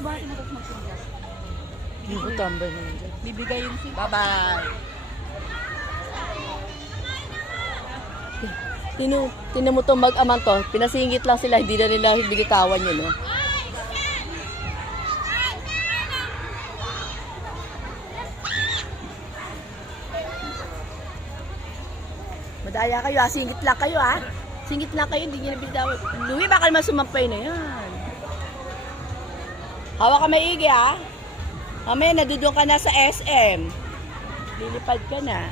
Buhatin mo tapos magpunta. Hindi ko tambay na yun. Bibigay yun si... Bye-bye! Tinan mo itong mag-amang to. Pinasingit lang sila, hindi na nila binitawan yun, no? Madaya kayo, ha? Singit lang kayo, ha? Singit lang kayo, hindi nyo na binitawan. Louie, baka naman sumampay na yan. Hawak ka maigi, ha? Mamaya, nadudong ka na sa SM. Lilipad ka na.